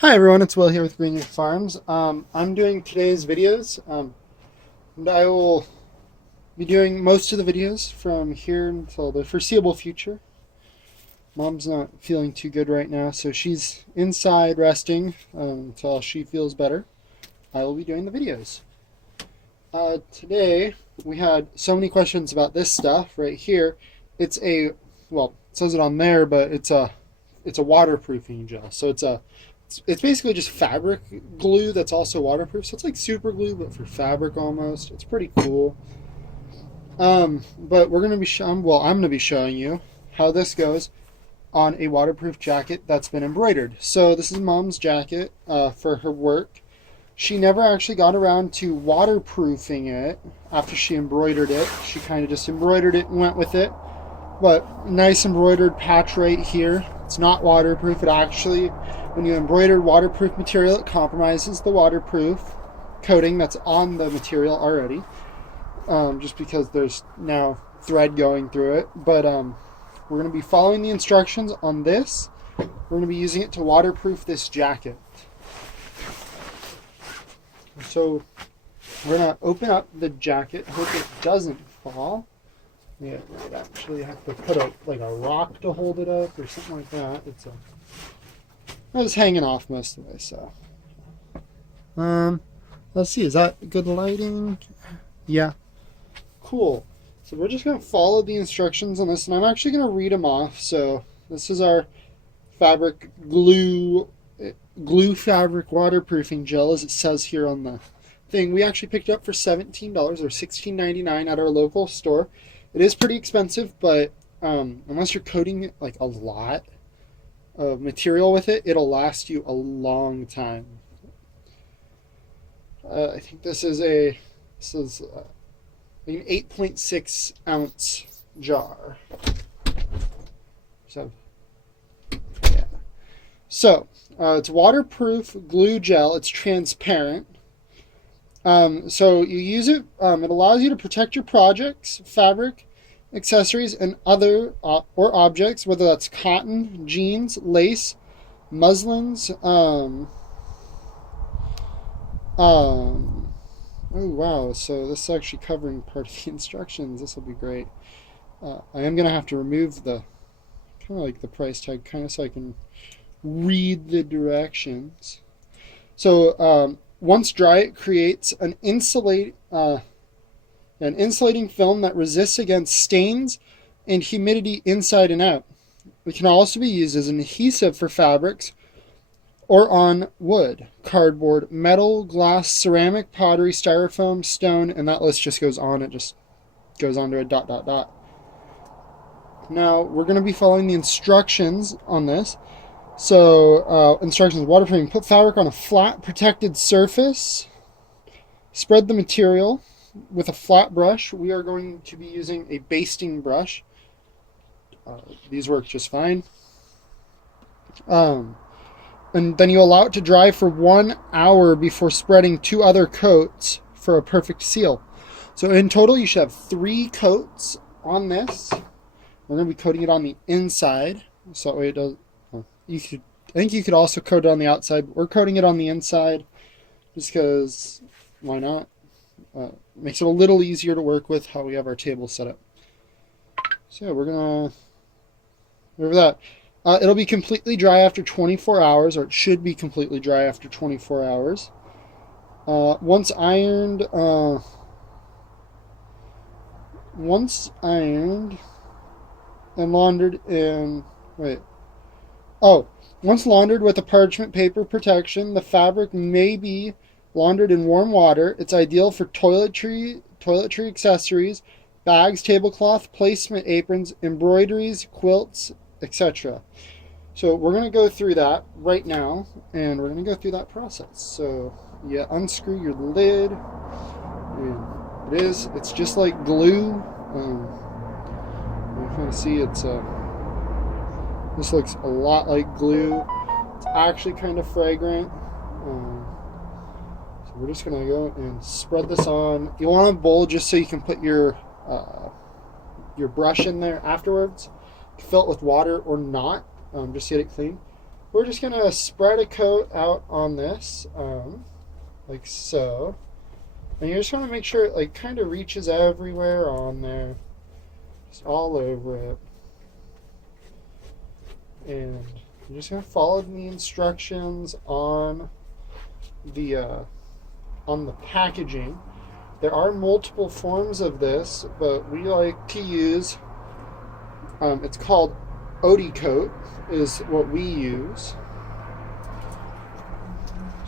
Hi everyone, it's Will here with Green Leaf Farms. I'm doing today's videos, and I will be doing most of the videos from here until the foreseeable future. Mom's not feeling too good right now, so she's inside resting until she feels better. I will be doing the videos. Today we had so many questions about this stuff right here. It's a, well, it says it on there, but it's a waterproofing gel. So it's basically just fabric glue that's also waterproof. So it's like super glue, but for fabric almost. It's pretty cool. But we're gonna be I'm gonna be showing you how this goes on a waterproof jacket that's been embroidered. So this is Mom's jacket for her work. She never actually got around to waterproofing it after she embroidered it. She kind of just embroidered it and went with it. But nice embroidered patch right here. It's not waterproof. It actually, when you embroider waterproof material, it compromises the waterproof coating that's on the material already. Just because there's now thread going through it. But we're going to be following the instructions on this. We're going to be using it to waterproof this jacket. So we're going to open up the jacket. Hope it doesn't fall. Yeah, I'd actually have to put a rock to hold it up or something like that. I was hanging off most of the way, so. Let's see, is that good lighting? Yeah. Cool. So we're just gonna follow the instructions on this, and I'm actually gonna read them off. So this is our fabric glue fabric waterproofing gel, as it says here on the thing. We actually picked it up for $17 or $16.99 at our local store. It is pretty expensive, but unless you're coating like a lot of material with it, it'll last you a long time. I think this is an 8.6 ounce jar. So, yeah. So it's waterproof glue gel. It's transparent. So you use it. It allows you to protect your projects, fabric, accessories, and other or objects, whether that's cotton, jeans, lace, muslins. Oh wow! So this is actually covering part of the instructions. This will be great. I am gonna have to remove the kind of like the price tag, kind of so I can read the directions. So once dry, it creates an insulating film that resists against stains and humidity inside and out. It can also be used as an adhesive for fabrics or on wood, cardboard, metal, glass, ceramic, pottery, styrofoam, stone, and that list just goes on. It just goes on to a ... Now, we're going to be following the instructions on this. So, instructions: waterproofing. Put fabric on a flat, protected surface. Spread the material with a flat brush. We are going to be using a basting brush. These work just fine. And then you allow it to dry for 1 hour before spreading 2 other coats for a perfect seal. So in total, you should have 3 coats on this. We're going to be coating it on the inside, so that way it does. I think you could also coat it on the outside, but we're coating it on the inside just because, why not? Makes it a little easier to work with how we have our table set up. So yeah, we're gonna over that. It'll be completely dry after 24 hours, or it should be completely dry after 24 hours. Once ironed and laundered in once laundered with a parchment paper protection, the fabric may be laundered in warm water. It's ideal for toiletry accessories, bags, tablecloth, placement aprons, embroideries, quilts, etc. So we're going to go through that right now, and we're going to go through that process. So you unscrew your lid, and it's just like glue. You can see this looks a lot like glue. It's actually kind of fragrant. So we're just gonna go and spread this on. You want a bowl just so you can put your brush in there afterwards. Fill it with water or not, just to get it clean. we're just going to spread a coat out on this, like so. And you just want to make sure it like kind of reaches everywhere on there, just all over it. And you're just going to follow the instructions on the packaging. There are multiple forms of this, but we like to use, it's called Odie coat is what we use.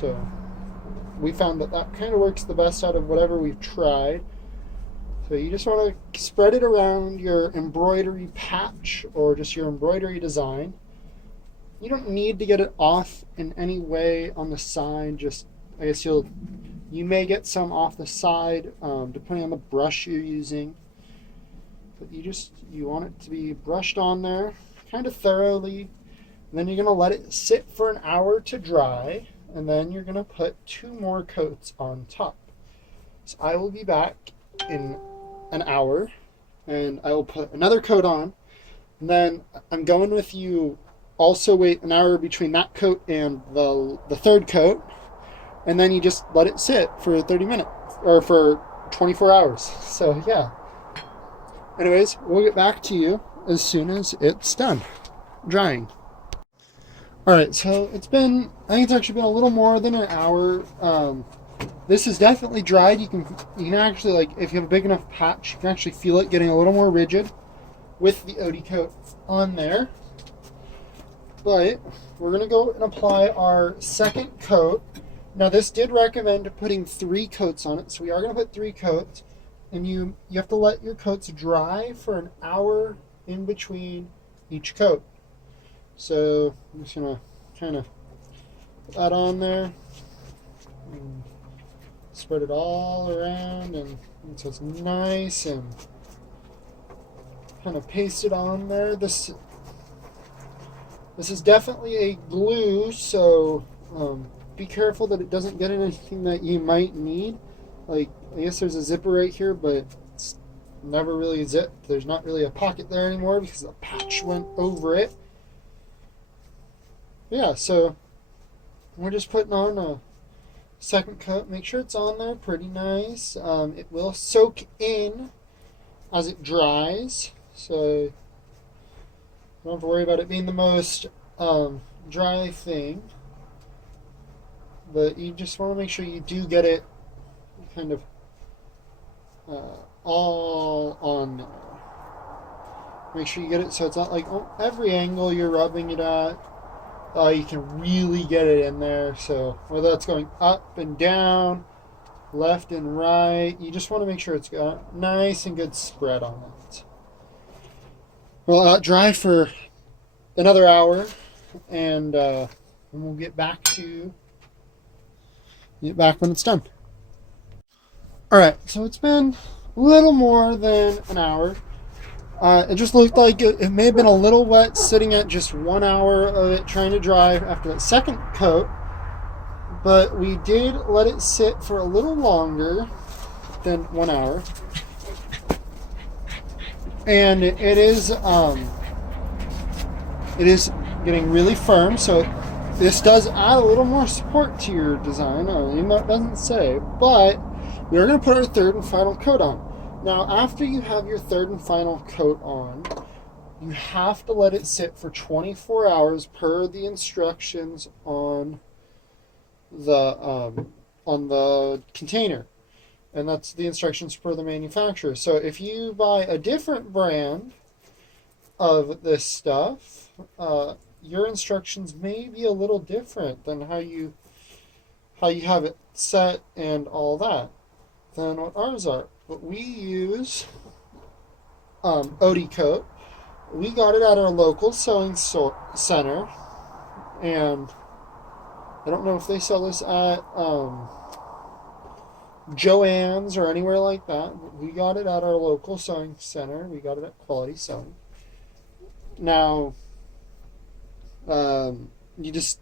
So we found that that kind of works the best out of whatever we've tried. So you just want to spread it around your embroidery patch or just your embroidery design. You don't need to get it off in any way on the side. Just, I guess you may get some off the side, depending on the brush you're using. But you want it to be brushed on there kind of thoroughly. And then you're going to let it sit for an hour to dry. And then you're going to put 2 more coats on top. So I will be back in an hour and I will put another coat on. And then I'm going with you also wait an hour between that coat and the third coat. And then you just let it sit for 30 minutes or for 24 hours. So yeah. Anyways, we'll get back to you as soon as it's done drying. Alright, so I think it's actually been a little more than an hour. This is definitely dried. You can actually, like, if you have a big enough patch, you can actually feel it getting a little more rigid with the Odie coat on there. But we're going to go and apply our second coat. Now, this did recommend putting 3 coats on it, so we are going to put 3 coats. And you have to let your coats dry for an hour in between each coat. So I'm just going to kind of put that on there. And spread it all around and so it's nice and kind of paste it on there. This is definitely a glue, so be careful that it doesn't get in anything that you might need. Like, I guess there's a zipper right here, but it's never really zipped. There's not really a pocket there anymore because the patch went over it. Yeah, so we're just putting on a second coat. Make sure it's on there pretty nice. It will soak in as it dries, so don't have to worry about it being the most dry thing. But you just want to make sure you do get it kind of all on there. Make sure you get it so it's not like every angle you're rubbing it at. You can really get it in there. So whether that's going up and down, left and right, you just want to make sure it's got a nice and good spread on it. Well, dry for another hour, and we'll get back when it's done. Alright, so it's been a little more than an hour. It just looked like it may have been a little wet sitting at just 1 hour of it trying to dry after that second coat. But we did let it sit for a little longer than 1 hour. And it is getting really firm, so this does add a little more support to your design, even though it doesn't say. But we're going to put our third and final coat on. Now, after you have your third and final coat on, you have to let it sit for 24 hours per the instructions on the container. And that's the instructions per the manufacturer. So if you buy a different brand of this stuff, your instructions may be a little different than how you have it set and all that than what ours are. But we use Odie coat. We got it at our local sewing center, and I don't know if they sell this at Joann's or anywhere like that. But we got it at our local sewing center. We got it at Quality Sewing. Now, you just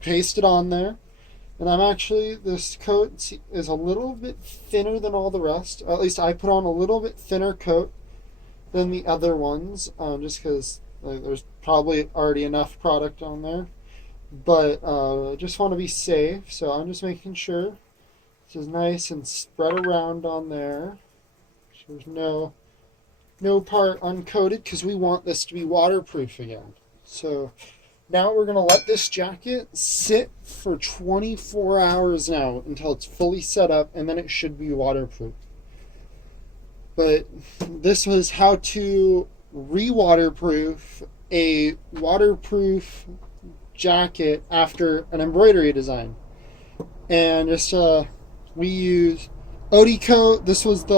paste it on there. And this coat is a little bit thinner than all the rest. At least I put on a little bit thinner coat than the other ones, just because there's probably already enough product on there. but just want to be safe, so I'm just making sure this is nice and spread around on there. So there's no part uncoated because we want this to be waterproof again. So now we're going to let this jacket sit for 24 hours now until it's fully set up, and then it should be waterproof. But this was how to re-waterproof a waterproof jacket after an embroidery design. And just we use OD coat. This was the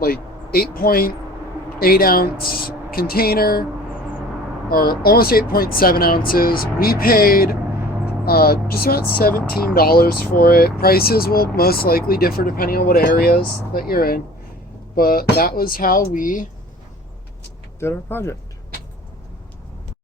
like 8.8 ounce container, or almost 8.7 ounces. We paid just about $17 for it. Prices will most likely differ depending on what areas that you're in, but that was how we did our project.